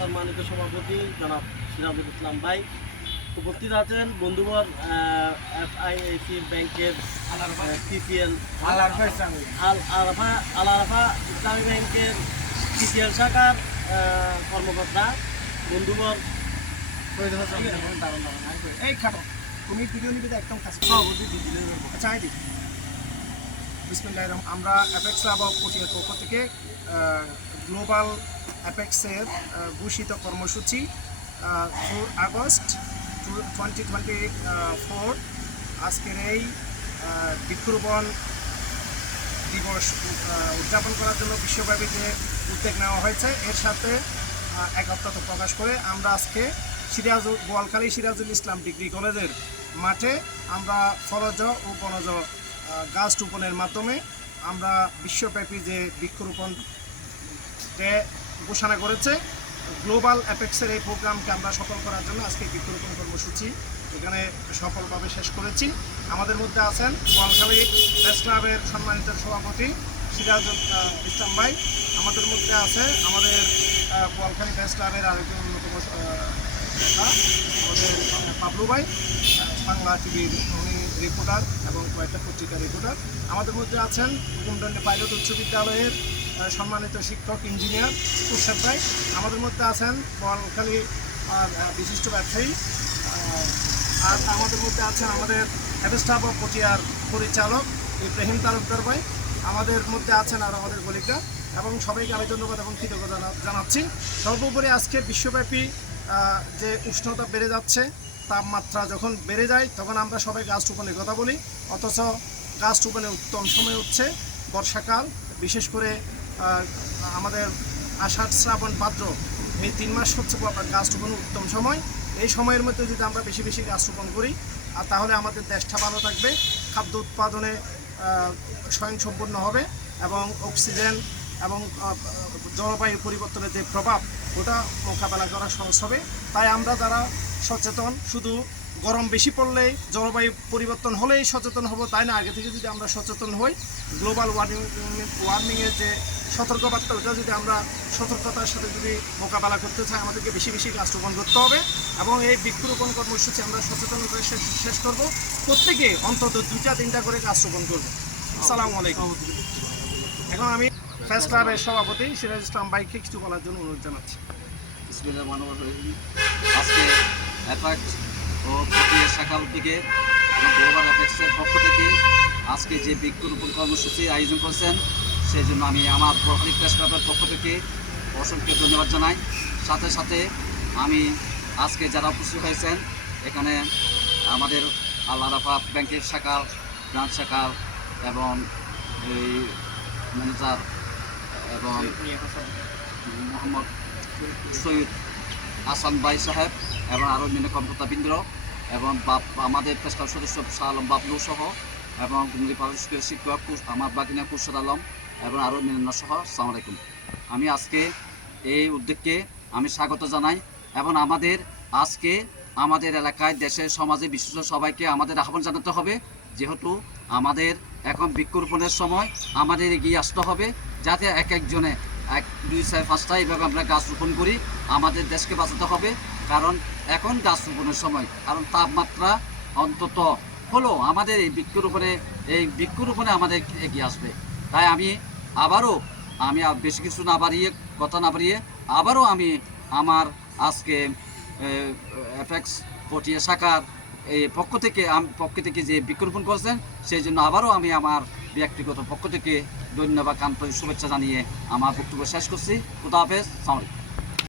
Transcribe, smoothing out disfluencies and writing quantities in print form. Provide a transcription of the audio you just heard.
সম্মানিত সভাপতি জনাব সিরাজুল ইসলাম ভাই, উপস্থিত আছেন বন্ধুবর FIAC ব্যাংকের CCL আল আরাফা ইসলামী ব্যাংকের CCL শাখার কর্মকর্তা বন্ধুবর এই খাটো তুমি ভিডিও নিবে একদম কাছে সভাপতি দিদিলে চাই দি বিসমিল্লাহির আমরা অ্যাপেক্স লাভ অফ কোচিংয়ের পক্ষ থেকে গ্লোবাল অ্যাপেক্সের ঘোষিত কর্মসূচি 4 আগস্ট 2024 আজকের এই বৃক্ষরোপণ দিবস উদযাপন করার জন্য বিশ্বব্যাপী যে উদ্যোগ নেওয়া হয়েছে এর সাথে একত্রতা প্রকাশ করে আমরা আজকে বোয়ালখালী সিরাজুল ইসলাম ডিগ্রি কলেজের মাঠে আমরা ফলজ ও বনজ গাছ রোপণের মাধ্যমে আমরা বিশ্বব্যাপী যে বৃক্ষরোপণ ডে ঘোষণা করেছে গ্লোবাল অ্যাপেক্সের এই প্রোগ্রামকে আমরা সফল করার জন্য আজকে বৃক্ষরোপণ কর্মসূচি এখানে সফলভাবে শেষ করেছি। আমাদের মধ্যে আছেন বোয়ালখালী প্রেস ক্লাবের সম্মানিত সভাপতি সিরাজুল ইসলাম ভাই, আমাদের মধ্যে আছে আমাদের বোয়ালখালী প্রেস ক্লাবের আরেকজন অন্যতম আমাদের পাবলু ভাই, বাংলা টিভির উনি রিপোর্টার এবং কয়েকটা পত্রিকার রিপোর্টার। আমাদের মধ্যে আছেন কুমডন্ডি পাইলট উচ্চ বিদ্যালয়ের সম্মানিত শিক্ষক ইঞ্জিনিয়ার তুষার ভাই। আমাদের মধ্যে আছেন বোয়ালখালী বিশিষ্ট ব্যবসায়ী, আর আমাদের মধ্যে আছেন আমাদের স্টাফ অফ পটিয়ার পরিচালক ইব্রাহিম তালুকদার ভাই। আমাদের মধ্যে আছেন আর আমাদের কলিগরা, এবং সবাইকে আমি ধন্যবাদ এবং কৃতজ্ঞতা জানাচ্ছি। সর্বোপরি আজকে বিশ্বব্যাপী যে উষ্ণতা বেড়ে যাচ্ছে, তাপমাত্রা যখন বেড়ে যায় তখন আমরা সবাই গাছ রোপণের কথা বলি, অথচ গাছ রোপণের উত্তম সময় হচ্ছে বর্ষাকাল। বিশেষ করে আমাদের আষাঢ় শ্রাবণ ভাদ্র এই 3 মাস হচ্ছে গাছ রোপণের উত্তম সময়। এই সময়ের মধ্যে যদি আমরা বেশি বেশি গাছ রোপণ করি আর তাহলে আমাদের দেশটা ভালো থাকবে, খাদ্য উৎপাদনে স্বয়ংসম্পূর্ণ হবে এবং অক্সিজেন এবং জলবায়ু পরিবর্তনের যে প্রভাব ওটা মোকাবেলা করা সহজ হবে। তাই আমরা যারা সচেতন, শুধু গরম বেশি পড়লেই জলবায়ু পরিবর্তন হলেই সচেতন হব তাই না, আগে থেকে যদি আমরা সচেতন হই গ্লোবাল ওয়ার্মিংয়ের যে সতর্কবার্তা ওটা যদি আমরা সতর্কতার সাথে যদি মোকাবেলা করতে চাই আমাদেরকে বেশি বেশি গাছ রোপণ করতে হবে। এবং এই বৃক্ষরোপণ কর্মসূচি আমরা সচেতনতা শেষ করব, প্রত্যেকে অন্তত 2-3টা করে গাছ রোপণ করবো। আসসালামু আলাইকুম। এখন আমি প্রেস ক্লাবের সভাপতি সিরাজ ইসলাম ভাইকে কিছু বলার জন্য অনুরোধ জানাচ্ছি। আজকে অ্যাপেক্স ও পটিয়া শাখার দিকে গ্লোবাল অ্যাপেক্সের পক্ষ থেকে আজকে যে বৃক্ষরোপণ কর্মসূচি আয়োজন করছেন সেই জন্য আমি আমার বোয়ালখালী প্রেস ক্লাবের পক্ষ থেকে অসংখ্য ধন্যবাদ জানাই। সাথে সাথে আমি আজকে যারা উপস্থিত হয়েছেন এখানে আমাদের আল আরাফা ব্যাংকের শাখার ব্রাঞ্চ শাখার এবং এই ম্যানেজার এবং মোহাম্মদ সৈয়দ হাসান ভাই সাহেব এবং আরও বিভিন্ন কর্মকর্তাবৃন্দ এবং আমাদের প্রেস ক্লাব সদস্য শাহ আলম বাবলু সহ এবং পারস্পরিক শিক্ষক আমার বাগিনা কুরশাদ আলম এবং আরও বিভিন্ন সহ আসসালামু আলাইকুম। আমি আজকে এই উদ্যোগকে আমি স্বাগত জানাই এবং আজকে আমাদের এলাকায় দেশের সমাজে বিশ্ব সবাইকে আমাদের আহ্বান জানাতে হবে, যেহেতু আমাদের এখন বৃক্ষরোপণের সময় আমাদের এগিয়ে আসতে হবে, যাতে একজনে 1-2-4-5টা এইভাবে আমরা গাছ রোপণ করি। আমাদের দেশকে বাঁচাতে হবে, কারণ এখন গাছ রোপণের সময়, কারণ তাপমাত্রা অন্তত হলো আমাদের এই বৃক্ষরোপণে আমাদের এগিয়ে আসবে। তাই আমি বেশি কিছু না বাড়িয়ে আবারও আমি আমার আজকে অ্যাপেক্স পটিয়া শাখার এই পক্ষ থেকে যে বৃক্ষরোপণ করছেন সেই জন্য আবারও আমি আমার ব্যক্তিগত পক্ষ থেকে ধন্যবাদ, আন্তরিক শুভেচ্ছা জানিয়ে আমার বক্তব্য শেষ করছি। খুদা হাফেজ। আসসালামু আলাইকুম।